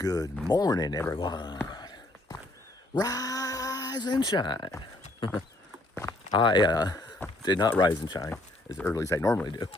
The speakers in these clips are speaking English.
Good morning, everyone. Rise and shine. I did not rise and shine as early as I normally do.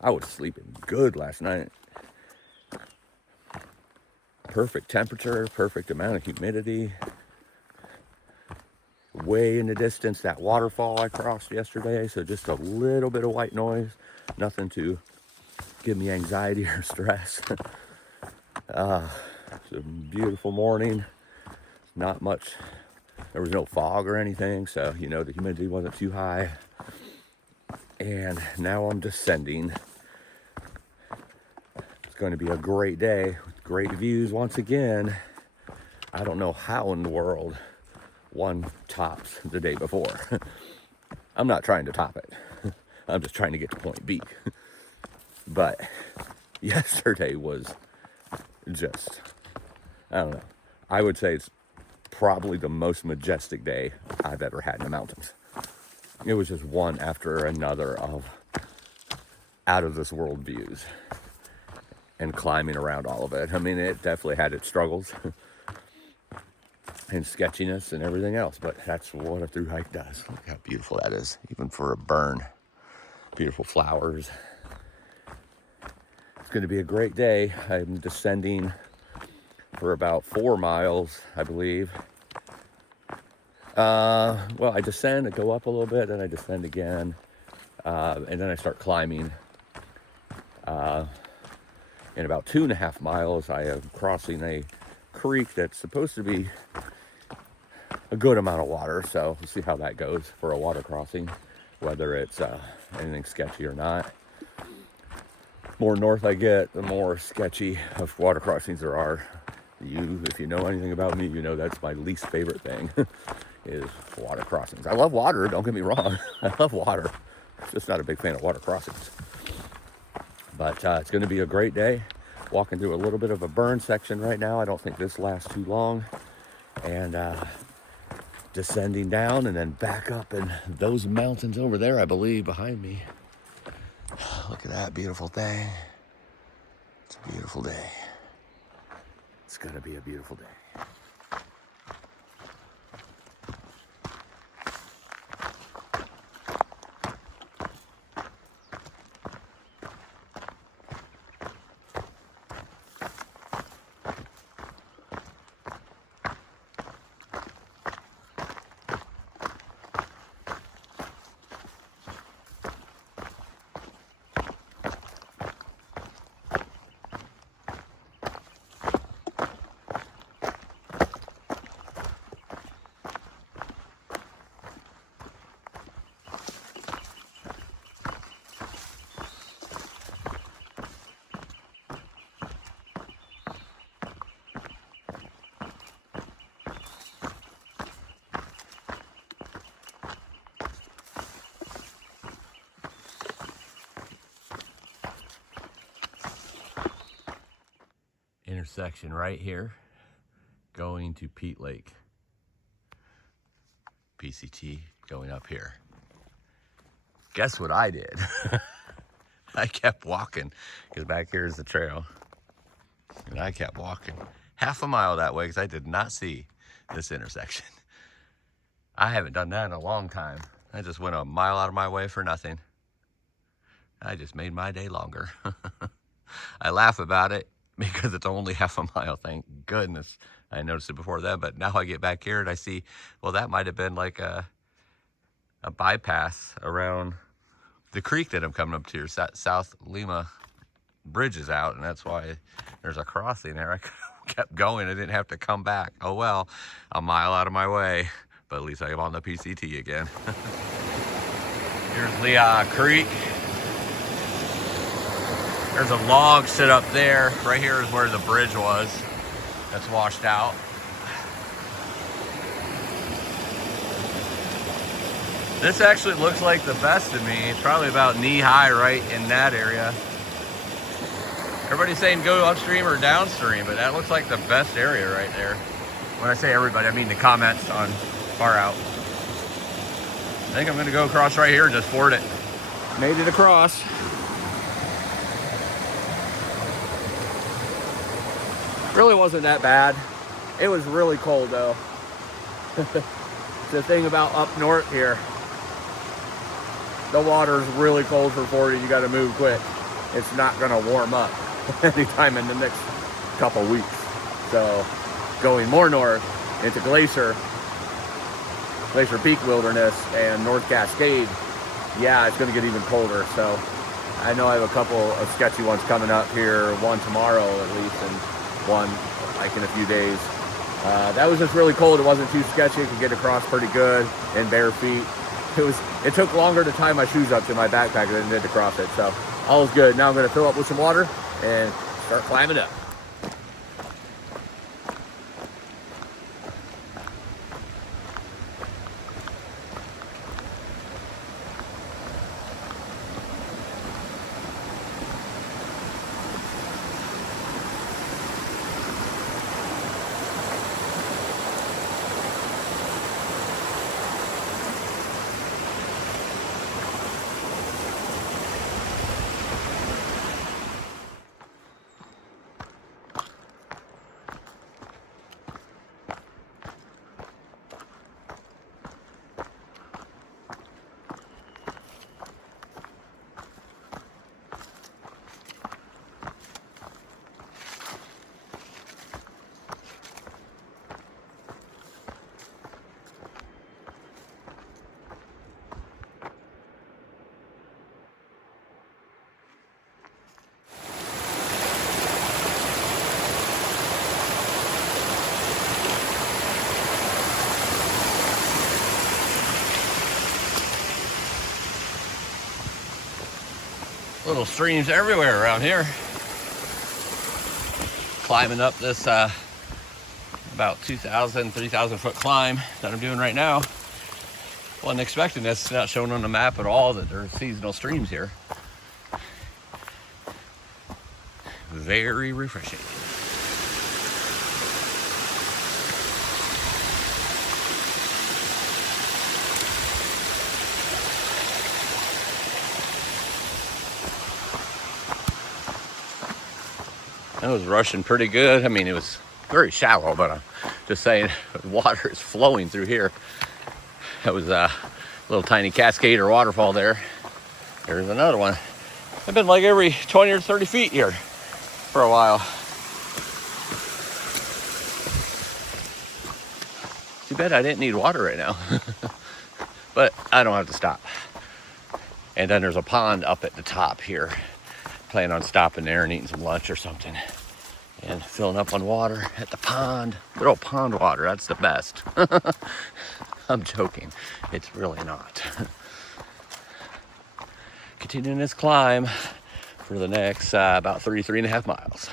I was sleeping good last night. Perfect temperature, perfect amount of humidity. Way in the distance, that waterfall I crossed yesterday, so just a little bit of white noise. Nothing to give me anxiety or stress. It's a beautiful morning. Not much, there was no fog or anything, so you know the humidity wasn't too high. And now I'm descending. It's going to be a great day with great views once again. I don't know how in the world one tops the day before. I'm not trying to top it. I'm just trying to get to point B. But yesterday was just, I don't know. I would say it's probably the most majestic day I've ever had in the mountains. It was just one after another of out of this world views and climbing around all of it. I mean, it definitely had its struggles and sketchiness and everything else, but that's what a through hike does. Look how beautiful that is, even for a burn. Beautiful flowers. It's going to be a great day. I'm descending for about 4 miles, I believe. Well, I descend, I go up a little bit, then I descend again, and then I start climbing. In about 2.5 miles, I am crossing a creek that's supposed to be a good amount of water, so we'll see how that goes for a water crossing, whether it's anything sketchy or not. More north I get, the more sketchy of water crossings there are. If you know anything about me, you know that's my least favorite thing, is water crossings. I love water, don't get me wrong. I love water. Just not a big fan of water crossings. But it's going to be a great day. Walking through a little bit of a burn section right now. I don't think this lasts too long. And descending down and then back up in those mountains over there, I believe, behind me. Look at that beautiful thing. It's a beautiful day. It's going to be a beautiful day. Intersection right here, going to Peat Lake. PCT going up here. Guess what I did? I kept walking, because back here is the trail. And I kept walking half a mile that way because I did not see this intersection. I haven't done that in a long time. I just went a mile out of my way for nothing. I just made my day longer. I laugh about it because it's only half a mile, thank goodness. I noticed it before that, but now I get back here and I see, well, that might have been like a bypass around the creek that I'm coming up to. South Lima Bridge is out, and that's why there's a crossing there. I kept going. I didn't have to come back. Oh, well, a mile out of my way, but at least I am on the PCT again. Here's the creek. There's a log set up there. Right here is where the bridge was. That's washed out. This actually looks like the best to me. It's probably about knee high right in that area. Everybody's saying go upstream or downstream, but that looks like the best area right there. When I say everybody, I mean the comments on Far Out. I think I'm gonna go across right here and just ford it. Made it across. Really wasn't that bad. It was really cold though. The thing about up north here, the water's really cold for 40. You got to move quick. It's not going to warm up anytime in the next couple weeks. So going more north into Glacier Peak Wilderness and North Cascade, yeah, it's going to get even colder. So I know I have a couple of sketchy ones coming up here, one tomorrow at least, and one like in a few days. That was just really cold. It wasn't too sketchy. I could get across pretty good in bare feet. It took longer to tie my shoes up to my backpack than it did to cross it. So all is good. Now I'm going to fill up with some water and start climbing up. Little streams everywhere around here. Climbing up this about 2,000, 3,000 foot climb that I'm doing right now. Wasn't expecting this. It's not shown on the map at all that there's seasonal streams here. Very refreshing. It was rushing pretty good. I mean, it was very shallow, but I'm just saying, water is flowing through here. That was a little tiny cascade or waterfall there. There's another one. I've been like every 20 or 30 feet here for a while. Too bad I didn't need water right now. But I don't have to stop. And then there's a pond up at the top here. Plan on stopping there and eating some lunch or something and filling up on water at the pond. Good old pond water, that's the best. I'm joking, it's really not. Continuing this climb for the next about 3.5 miles.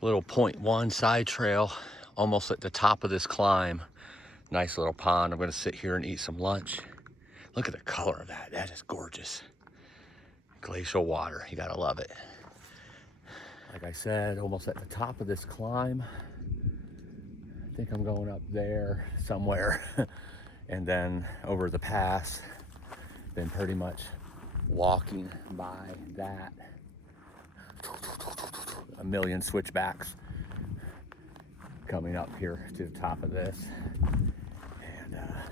Little 0.1 side trail, almost at the top of this climb. Nice little pond. I'm gonna sit here and eat some lunch. Look at the color of that. That is gorgeous. Glacial water, you gotta love it. Like I said, almost at the top of this climb. I think I'm going up there somewhere. And then over the pass, been pretty much walking by that. A million switchbacks coming up here to the top of this. And a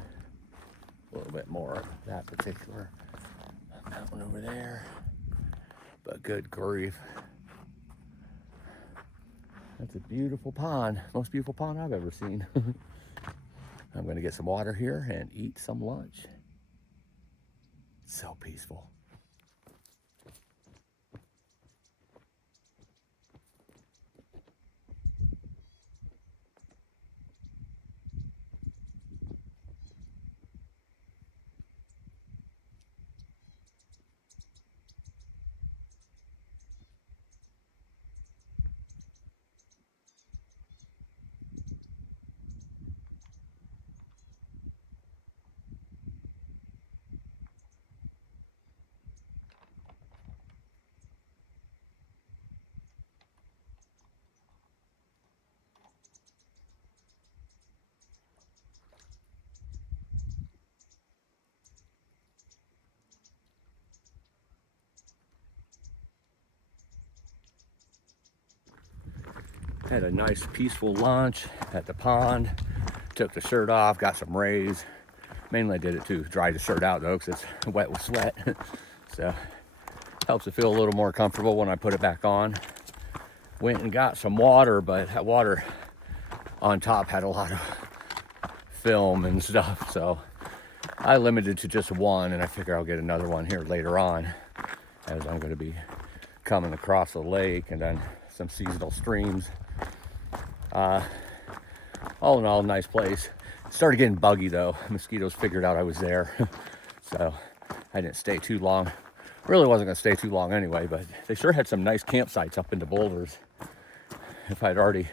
little bit more of that particular mountain over there. But good grief. That's a beautiful pond. Most beautiful pond I've ever seen. I'm gonna get some water here and eat some lunch. So peaceful. Had a nice peaceful lunch at the pond. Took the shirt off, got some rays. Mainly I did it to dry the shirt out though, because it's wet with sweat. So helps it feel a little more comfortable when I put it back on. Went and got some water, but that water on top had a lot of film and stuff. So I limited to just one, and I figure I'll get another one here later on, as I'm going to be coming across the lake and then some seasonal streams. All in all, nice place. Started getting buggy though. Mosquitoes figured out I was there. So I didn't stay too long. Really wasn't gonna stay too long anyway, but they sure had some nice campsites up in the boulders. If I'd already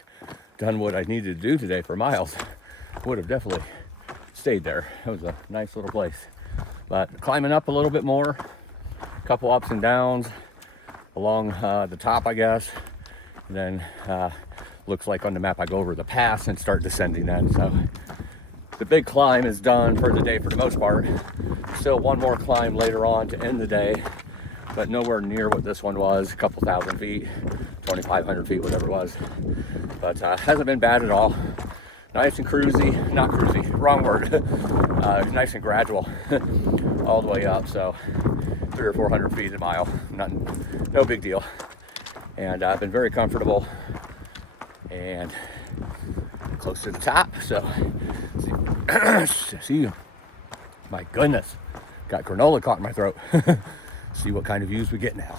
done what I needed to do today for miles, I would have definitely stayed there. It was a nice little place. But climbing up a little bit more, a couple ups and downs along the top, I guess. And then looks like on the map I go over the pass and start descending then. So the big climb is done for the day for the most part. Still one more climb later on to end the day, but nowhere near what this one was. A couple thousand feet, 2,500 feet, whatever it was. But hasn't been bad at all. Nice and cruisy, not cruisy, wrong word. Nice and gradual all the way up. So 300 or 400 feet a mile, no big deal. And I've been very comfortable and close to the top. So see, my goodness, got granola caught in my throat. See what kind of views we get now.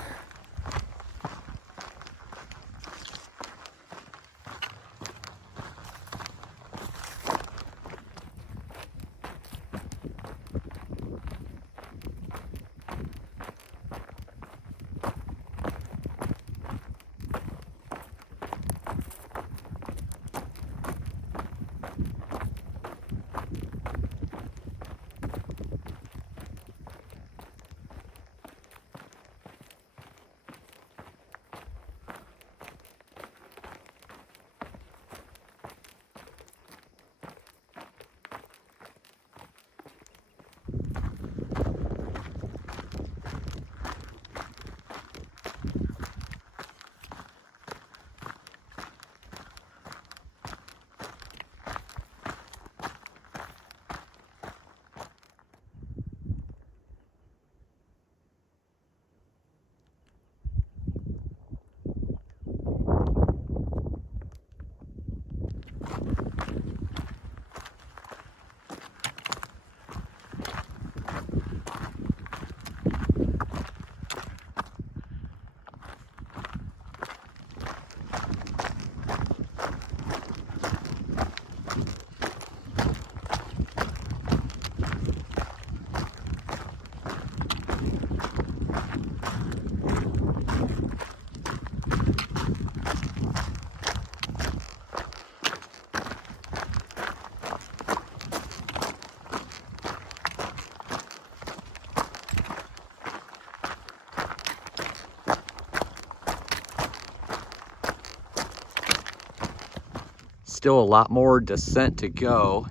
still a lot more descent to go,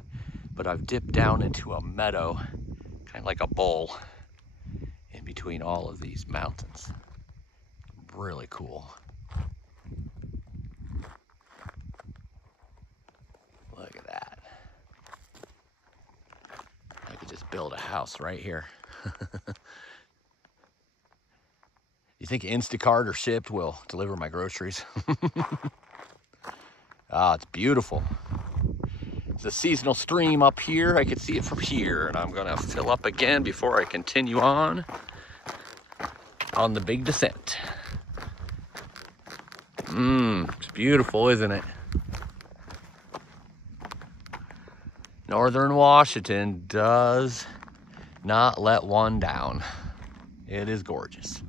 but I've dipped down into a meadow, kind of like a bowl in between all of these mountains. Really cool. Look at that. I could just build a house right here. You think Instacart or Shipt will deliver my groceries? Ah, it's beautiful. It's a seasonal stream up here. I can see it from here, and I'm gonna fill up again before I continue on the big descent. It's beautiful, isn't it? Northern Washington does not let one down. It is gorgeous.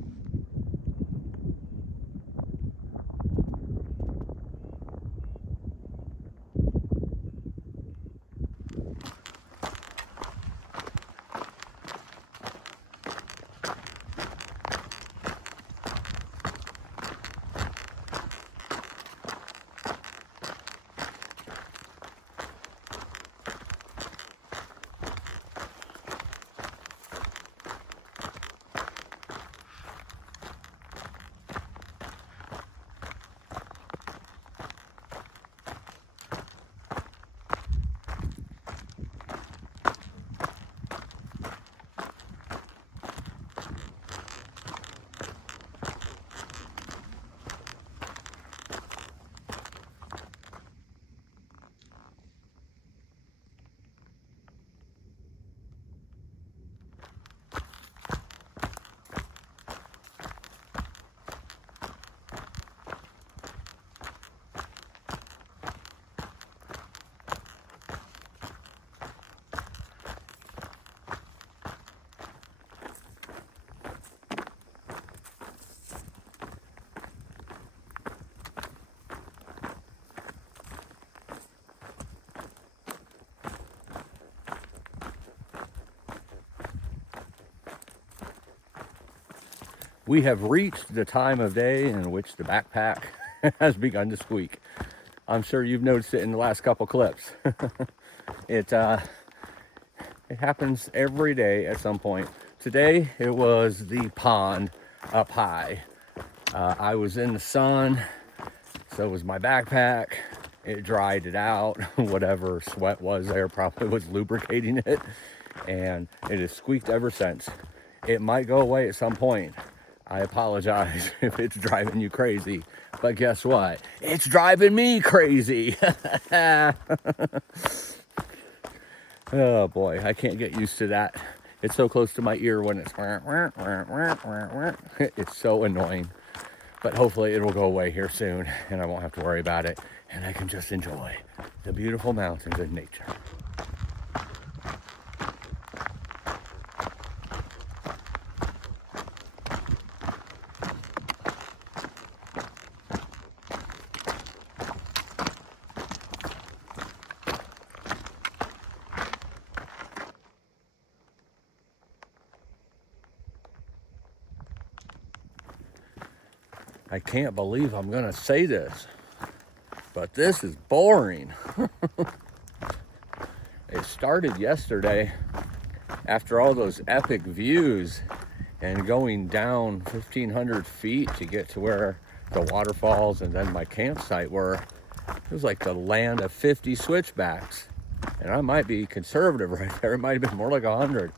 We have reached the time of day in which the backpack has begun to squeak. I'm sure you've noticed it in the last couple clips. It happens every day at some point. Today it was the pond up high. I was in the sun, so was my backpack. It dried it out. Whatever sweat was there probably was lubricating it, and it has squeaked ever since. It might go away at some point. I apologize if it's driving you crazy, but guess what? It's driving me crazy. Oh boy, I can't get used to that. It's so close to my ear when it's it's so annoying. But hopefully it will go away here soon and I won't have to worry about it, and I can just enjoy the beautiful mountains and nature. I can't believe I'm gonna say this, but this is boring. It started yesterday after all those epic views and going down 1,500 feet to get to where the waterfalls and then my campsite were. It was like the land of 50 switchbacks, and I might be conservative right there. It might have been more like 100.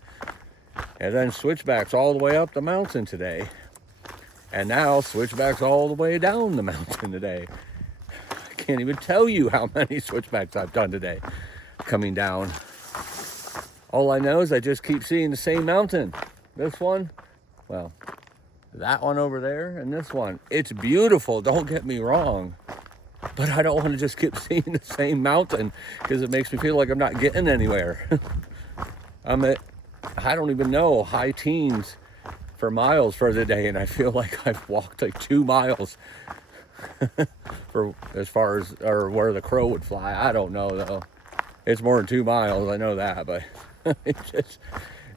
And then switchbacks all the way up the mountain today. And now switchbacks all the way down the mountain today. I can't even tell you how many switchbacks I've done today coming down. All I know is I just keep seeing the same mountain. This one, well, that one over there, and this one. It's beautiful, don't get me wrong. But I don't want to just keep seeing the same mountain because it makes me feel like I'm not getting anywhere. I'm at, I don't even know, high teens for miles for the day, and I feel like I've walked like 2 miles for as far as, or where the crow would fly. I don't know though. It's more than 2 miles, I know that, but it just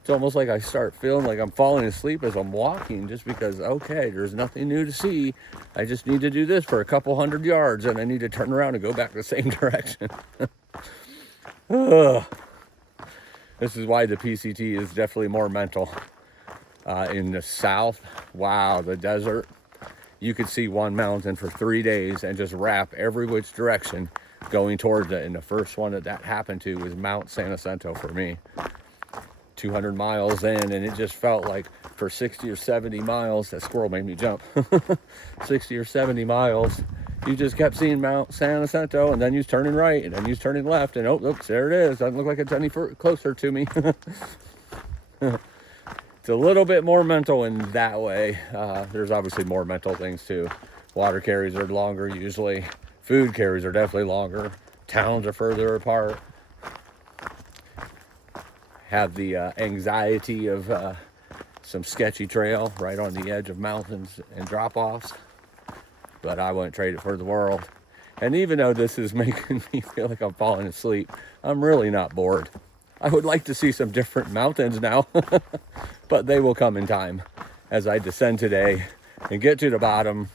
It's almost like I start feeling like I'm falling asleep as I'm walking, just because, okay, there's nothing new to see. I just need to do this for a couple hundred yards, and I need to turn around and go back the same direction. Ugh. This is why the PCT is definitely more mental. In the south, wow, the desert, you could see one mountain for 3 days and just wrap every which direction going towards it. And the first one that happened to was Mount San Jacinto for me. 200 miles in, and it just felt like for 60 or 70 miles, that squirrel made me jump. 60 or 70 miles, you just kept seeing Mount San Jacinto, and then you was turning right, and then you was turning left, and oh, oops, there it is. Doesn't look like it's any closer to me. It's a little bit more mental in that way. There's obviously more mental things too. Water carries are longer usually. Food carries are definitely longer. Towns are further apart. Have the anxiety of some sketchy trail right on the edge of mountains and drop-offs, but I wouldn't trade it for the world. And even though this is making me feel like I'm falling asleep, I'm really not bored. I would like to see some different mountains now, but they will come in time as I descend today and get to the bottom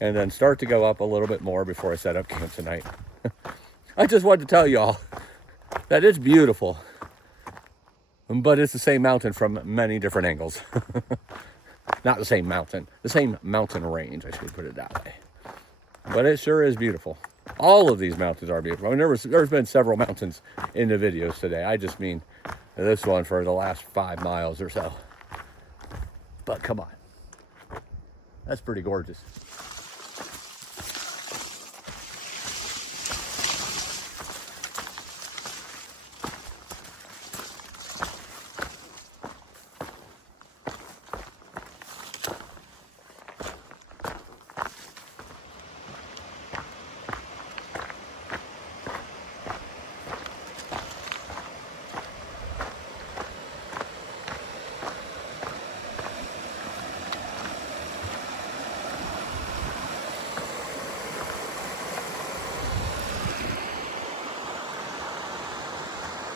and then start to go up a little bit more before I set up camp tonight. I just wanted to tell y'all that it's beautiful. But it's the same mountain from many different angles. Not the same mountain. The same mountain range, I should put it that way. But it sure is beautiful. All of these mountains are beautiful. I mean, there's been several mountains in the videos today. I just mean this one for the last 5 miles or so. But come on. That's pretty gorgeous.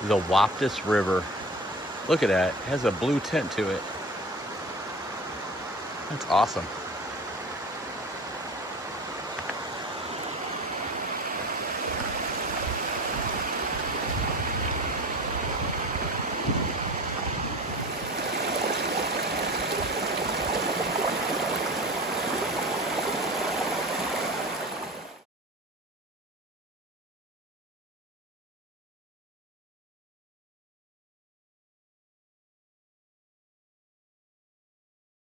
The Waptis River. Look at that. It has a blue tint to it. That's awesome.